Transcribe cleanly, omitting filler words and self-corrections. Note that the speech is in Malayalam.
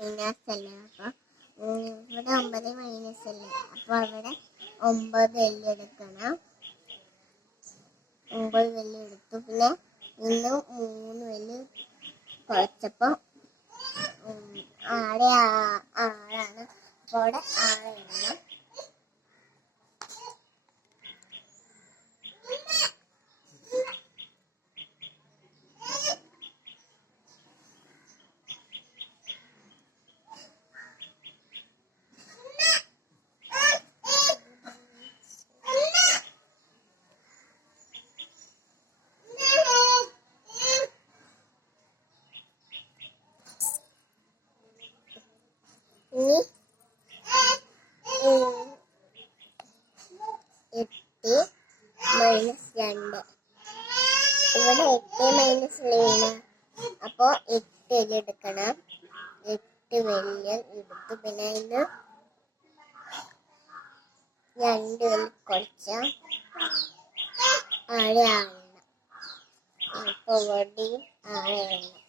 മൈനസ് അല്ലേ, അപ്പൊ ഇവിടെ 9 മൈനസ് അല്ലേ, അപ്പൊ അവിടെ 9 എല്ല് എടുക്കണം. 9 വെല്ല് എടുത്തു. പിന്നെ ഇന്ന് 3 വെല്ല് കുഴച്ചപ്പോ ആടെ 6ആണ്. അപ്പൊ അവിടെ 6 ഇടണം. ഇനി 8 മൈനസ് 2. ഇവിടെ 8 മൈനസ് വീണ്, അപ്പൊ 8 എല്ല് എടുക്കണം. 8 വെല്ല് എടുത്തു. പിന്നെ അതിന് 2 വെല്ല് കുഴച്ച ആടെ 6. അപ്പൊ ഇവിടെയും 6 വേണം.